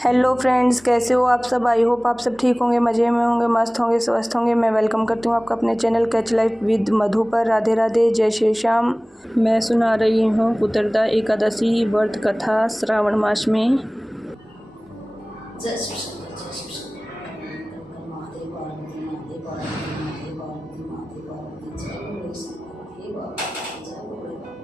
Hello friends, कैसे हो आप सब। आई होप आप सब ठीक होंगे, मज़े में होंगे, मस्त होंगे, स्वस्थ होंगे। मैं वेलकम करती हूँ आपका अपने चैनल कैच लाइफ विद मधु पर। राधे राधे, जय श्री श्याम। मैं सुना रही हूँ पुत्रदा एकादशी व्रत कथा श्रावण मास में। जय श्री कृष्ण, जय श्री कृष्ण। महादेव पार्वती, महादेव पार्वती, महादेव पार्वती, महादेव पार्वती, जय बोले शंकर, हे बाबा, जय बोले बाबा।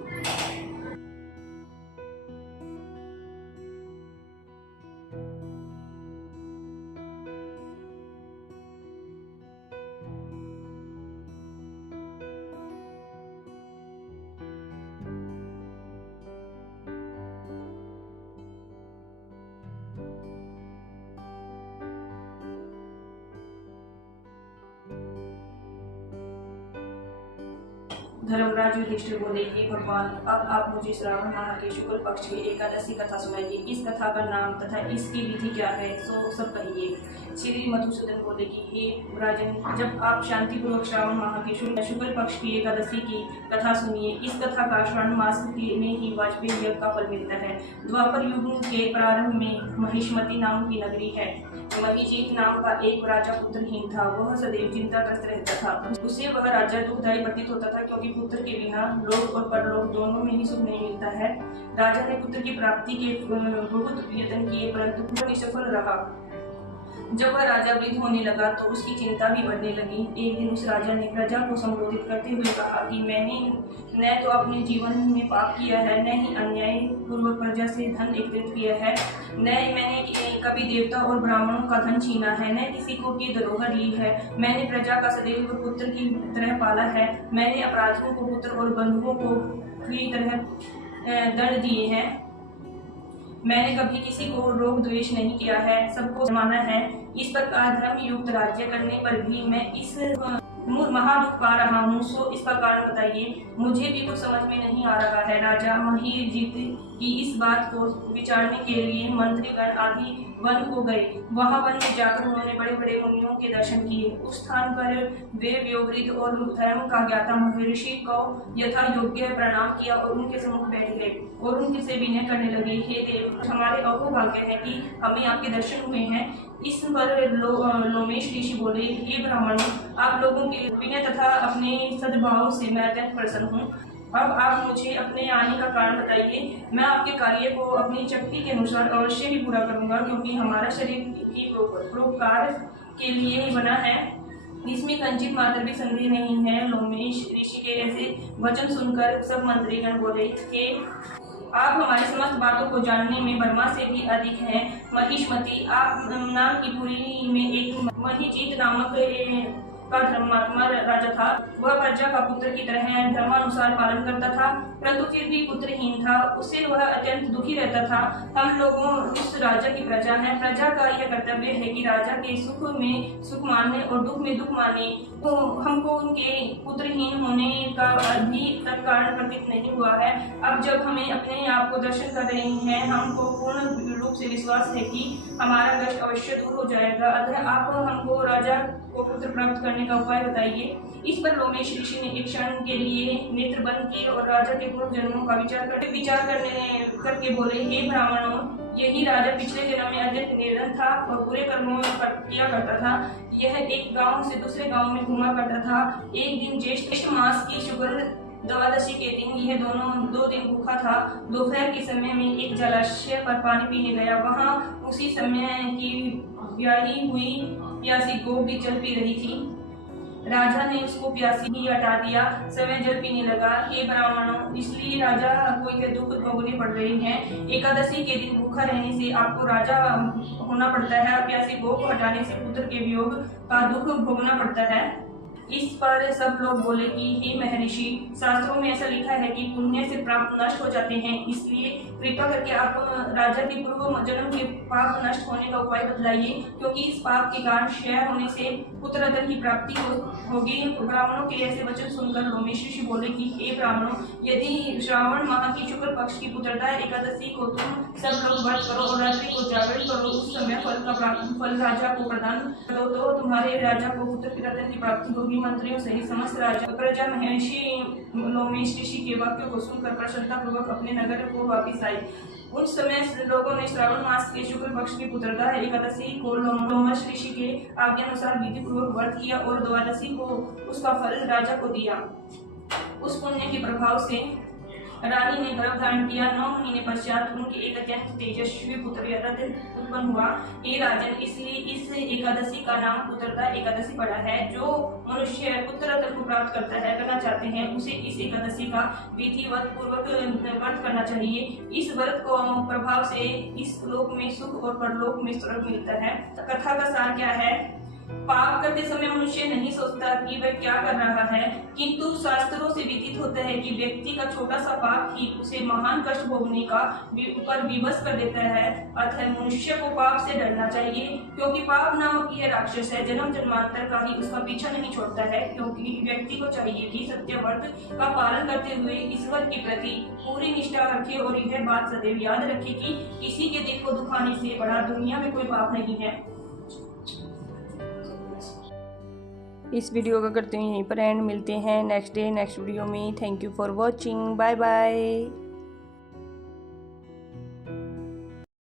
धर्मराज युधिष्ठिर बोले कि भगवान, अब आप मुझे श्रावण माह के शुक्ल पक्ष की एकादशी कथा सुनाइए। इस कथा का नाम तथा इसकी विधि क्या है, सो सब कहिए। श्री मधुसूदन बोले कि हे राजन, जब आप शांतिपूर्वक श्रावण माह के शुक्ल पक्ष की एकादशी की कथा सुनिए। इस कथा का श्रावण मास में ही वाजपेयी यज्ञ का फल मिलता है। द्वापर युग के प्रारंभ में महिष्मती नाम की नगरी है। महीजीत नाम का एक राजा पुत्रहीन था। वह सदैव चिंताग्रस्त रहता था। उसे वह राजा दुखदायी प्रतीत होता था, क्योंकि पुत्र के बिना लोक और परलोक दोनों में ही सुख नहीं मिलता है। राजा ने पुत्र की प्राप्ति के बहुत यत्न किए, परंतु पुत्र निष्फल रहा। जब वह राजा वृद्ध होने लगा तो उसकी चिंता भी बढ़ने लगी। एक दिन उस राजा ने प्रजा को संबोधित करते हुए कहा कि मैंने न तो अपने जीवन में पाप किया है, न ही अन्याय पूर्वक प्रजा से धन एकत्रित किया है, न मैंने कभी देवता और ब्राह्मणों का धन छीना है, न किसी को की धरोहर ली है। मैंने प्रजा का सदैव पुत्र की तरह पाला है। मैंने अपराधियों को पुत्र और बंधुओं को की तरह दंड दिए हैं। मैंने कभी किसी को रोग द्वेष नहीं किया है, सबको माना है। इस प्रकार धर्म युक्त राज्य करने पर भी मैं इस महादुख पा रहा हूँ। सो इसका कारण बताइए। मुझे भी कुछ समझ में नहीं आ रहा है। राजा महीजीत की इस बात को विचारने के लिए मंत्रीगण आदि वन को गए। वहां वन में जाकर उन्होंने बड़े बड़े मुनियों के दर्शन किए। उस स्थान पर वे व्योवृत और धर्म का ज्ञाता महर्षि को यथा योग्य प्रणाम किया और उनके सम्मुख बैठ गए और उनके से विनय करने लगे। हे देव, हमारे अहोभाग्य है कि हमें आपके दर्शन हुए हैं। इस पर लोमेश ऋषि बोले, हे ब्राह्मणों, आप लोगों के विनय तथा अपने सद्भाव से मैं अत्यंत प्रसन्न हूँ। अब आप मुझे अपने आने का कारण बताइए। मैं आपके कार्य को अपनी शक्ति के अनुसार अवश्य ही पूरा करूंगा, क्योंकि हमारा शरीर भी परोपकार के लिए ही बना है। इसमें कंचित मात्र भी संदेह नहीं है। लोमेश ऋषि के ऐसे वचन सुनकर सब मंत्रीगण बोले कि आप हमारी समस्त बातों को जानने में ब्रह्मा से भी अधिक हैं। महिष्मती आप नाम की पुरी में एक महीजीत नामक का धर्मात्मा राजा था। वह प्रजा का पुत्र की तरह धर्मानुसार पालन करता था, परंतु फिर भी पुत्रहीन था। उससे वह अत्यंत दुखी रहता था। हम लोगों उस राजा की प्रजा हैं। प्रजा का यह कर्तव्य है कि राजा के सुख में सुख माने और दुख में दुख माने। तो हमको उनके पुत्रहीन होने का अभी तक कारण प्रतीत नहीं हुआ है। अब जब हमें अपने आप को दर्शन कर रहे हैं, हमको पूर्ण रूप से विश्वास है कि हमारा कष्ट अवश्य दूर हो जाएगा। अतः आप हमको राजा को पुत्र प्राप्त करने का उपाय बताइए। इस पर लोमेश ऋषि ने एक क्षण के लिए नेत्र बंद किए और राजा के पूर्व जन्मों का विचार करके बोले, हे ब्राह्मणों, यही राजा पिछले जन्म में अत्यंत निर्धन था और बुरे कर्मों किया करता था। यह एक गांव से दूसरे गांव में घूमा करता था। एक दिन ज्येष्ठ मास की शुक्ल द्वादशी के दिन यह दो दिन भूखा था। दोपहर के समय में एक जलाशय पर पानी पीने गया। वहां उसी समय की ब्याही हुई प्यासी गौ भी जल पी रही थी। राजा ने उसको प्यासी ही हटा दिया। समय जल पीने लगा। हे ब्राह्मणों, इसलिए राजा को यह दुख भोगने पड़ रहे हैं। एकादशी के दिन भूखा रहने से आपको राजा होना पड़ता है। प्यासी गौ को हटाने से पुत्र के वियोग का दुख भोगना पड़ता है। इस पर सब लोग बोले कि हे महर्षि, शास्त्रों में ऐसा लिखा है कि पुण्य से प्राप्त नष्ट हो जाते हैं, इसलिए कृपा करके आप राजा के पूर्व जन्म के पाप नष्ट होने का उपाय बतलाइए, क्योंकि इस पाप के कारण क्षय होने से पुत्ररत्न की प्राप्ति होगी। ब्राह्मणों के ऐसे वचन सुनकर लोमेश ऋषि बोले कि हे ब्राह्मणों, यदि श्रावण माह की शुक्ल पक्ष की पुत्रदा एकादशी को तुम सब लोग व्रत करो और रात्रि को जागरण करो, उस समय फल राजा को प्रदान करो, तो तुम्हारे राजा को पुत्र रत्न की प्राप्ति होगी। मुनि मंत्रियों सहित समस्त राजा प्रजा महर्षि लोमेश ऋषि के वाक्यों को सुनकर प्रसन्नता पूर्वक अपने नगर को वापिस आए। उस समय लोगों ने श्रावण मास के शुक्ल पक्ष की पुत्रदा एकादशी को लोमश ऋषि के आज्ञानुसार विधि पूर्वक व्रत किया और द्वादशी को उसका फल राजा को दिया। उस पुण्य के प्रभाव से रानी ने गर्भ धारण किया। 9 महीने पश्चात उनके एक अत्यंत तेजस्वी पुत्र रथ उत्पन्न हुआ। हे राजन, इसलिए इस एकादशी का नाम पुत्रदा एकादशी पड़ा है। जो मनुष्य पुत्र रत्न को प्राप्त करना चाहते हैं उसे इस एकादशी का विधिवत पूर्वक व्रत करना चाहिए। इस व्रत को प्रभाव से इस लोक में सुख और परलोक में स्वर्ग मिलता है। कथा का सार क्या है? पाप करते समय मनुष्य नहीं सोचता कि वह क्या कर रहा है, किंतु शास्त्रों से विदित होता है कि व्यक्ति का छोटा सा पाप ही उसे महान कष्ट भोगने का पर विवश कर देता है। अतः मनुष्य को पाप से डरना चाहिए, क्योंकि पाप नामक यह राक्षस है, जन्म जन्मांतर का ही उसका पीछा नहीं छोड़ता है। क्योंकि व्यक्ति को चाहिए कि सत्य व्रत का पालन करते हुए ईश्वर के प्रति पूरी निष्ठा रखे और यह बात सदैव याद रखे कि किसी के दिल को दुखाने से बड़ा दुनिया में कोई पाप नहीं है। इस वीडियो का करते हैं यहीं पर एंड। मिलते हैं नेक्स्ट डे नेक्स्ट वीडियो में। Thank you for watching. Bye bye.